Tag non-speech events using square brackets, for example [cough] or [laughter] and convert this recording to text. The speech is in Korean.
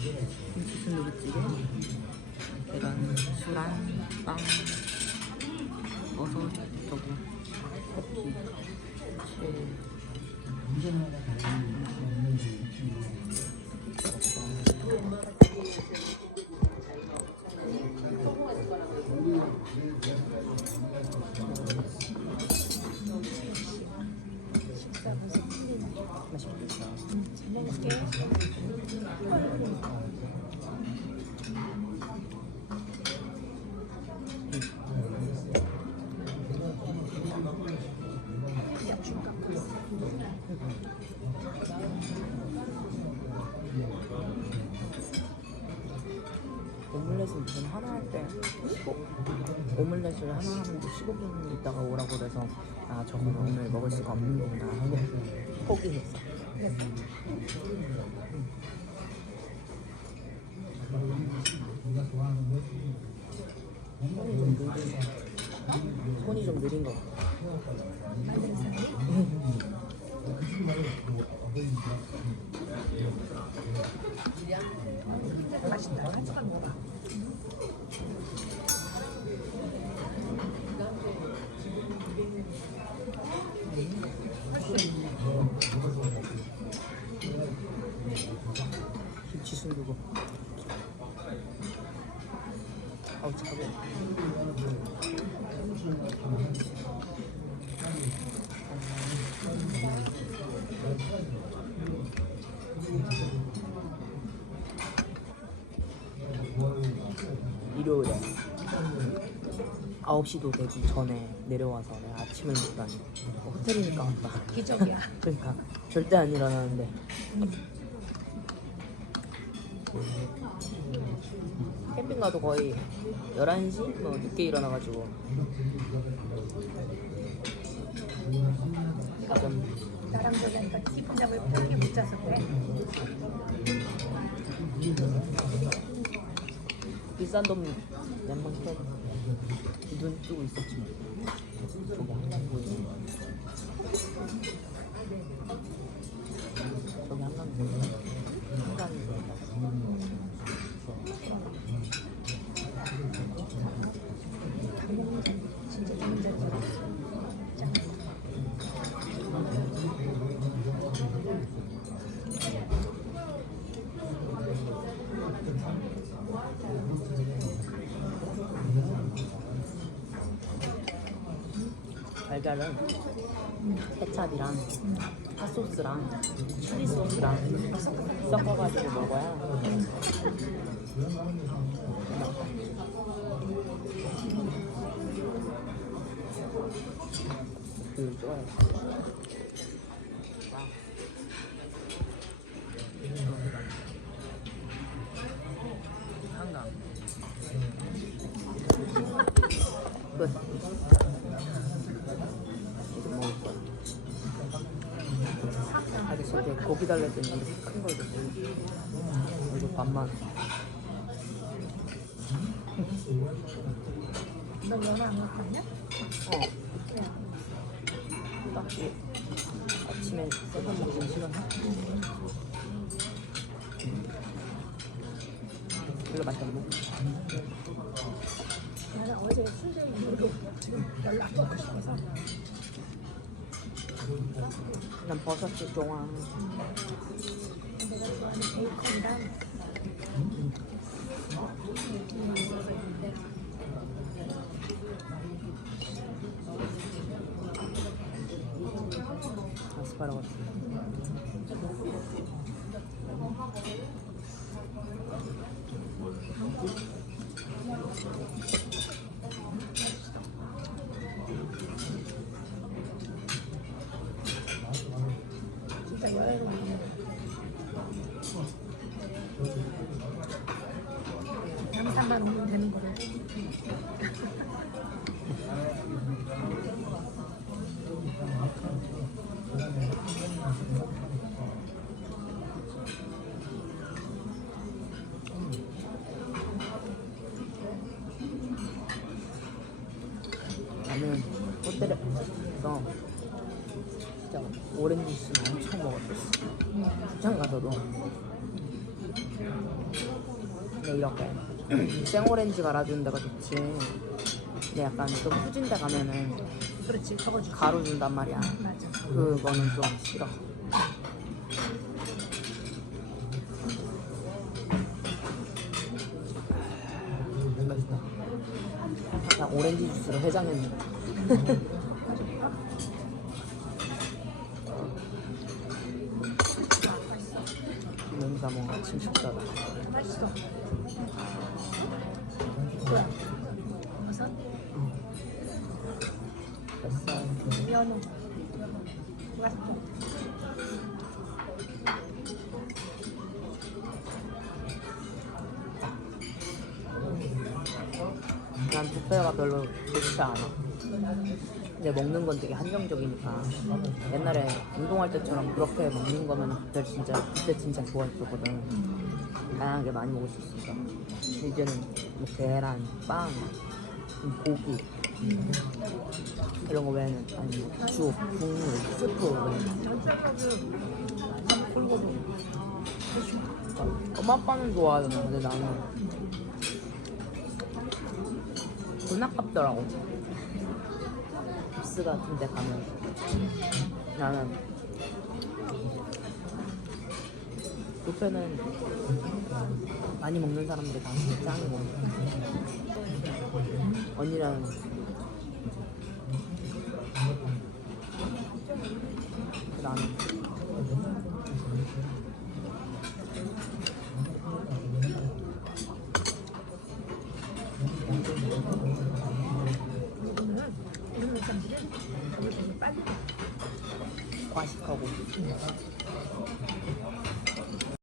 순두부찌개, 계란, 술안, 빵, 버섯, 저기, 오믈렛은 무슨 하나 할 때 15, 오믈렛을 하나 하는데 15분 있다가 오라고 그래서 아 저거는 오늘 먹을 수가 없는구나 하고 포기했어 손이 좀 느린 손이 좀 느린 것 같아 맛있다. 한 숟갈. 김치 순두부 아우 차가워 일요일에 9시 도 되기 전에 내려와서 내가 아침을 먹다니. 어, 호텔이니까 왔다. 기적이야. [laughs] 그러니까 절대 안 일어나는데 캠핑 가도 거의 11시? 뭐 늦게 일어나가지고 좀 나랑 저기니까 깊은 잠을 편하게 못 자서 그래. 비싼 돈 켜. 눈 뜨고 있었지 뭐. 저기 한강 보이네. 저기 한강 보이네. 달걀은 케찹이랑 핫소스랑 칠리 소스랑 섞어가지고 먹어야 그 좋아요. 한강. 끝. 계속 먹을 거야. 아저씨한테 고기 달랬더니 이렇게 큰걸 줬어. 이거 반만. 너 연어 안 먹었냐? 어. 딱히 아침에 세번 먹으면 싫었나? 별로 맛이 없네. 나는 어제 술을 이후로 별로 안 먹고 싶어서 난 버섯이 좋아. 내가 좋아하는 베이컨이랑 아스파라거스. 호텔에서 진짜 오렌지 주스 엄청 먹었었어. 부산 가서도 근데 이렇게 생오렌지 갈아주는 데가 좋지. 근데 약간 좀 후진 데 가면은 그렇지 적어주지 가루 준단 말이야. 맞아 그거는 좀 싫어. 약간 오렌지 주스로 해장했 네. 뭔가 뭔가 아침 식사다. 맛있어 뭐야 버섯 뱃살. 면은 맛있어 난 뷔페가 별로 좋지 않아. 근데 먹는 건 되게 한정적이니까 옛날에 운동할 때처럼 그렇게 먹는 거면 그때 진짜 그때 진짜 좋아했었거든. 다양하게 많이 먹을 수 있으니까. 이제는 뭐 계란, 빵, 음, 고기 이런 거 외에는 아니 뭐 죽, 국물, 스프. 그리고도 엄마 아빠는 좋아하잖아. 근데 나는 돈 아깝더라고. 깁스 같은 데 가면 나는 뷔페는 많이 먹는 사람들이 다 짱이고. 언니랑 不是这样。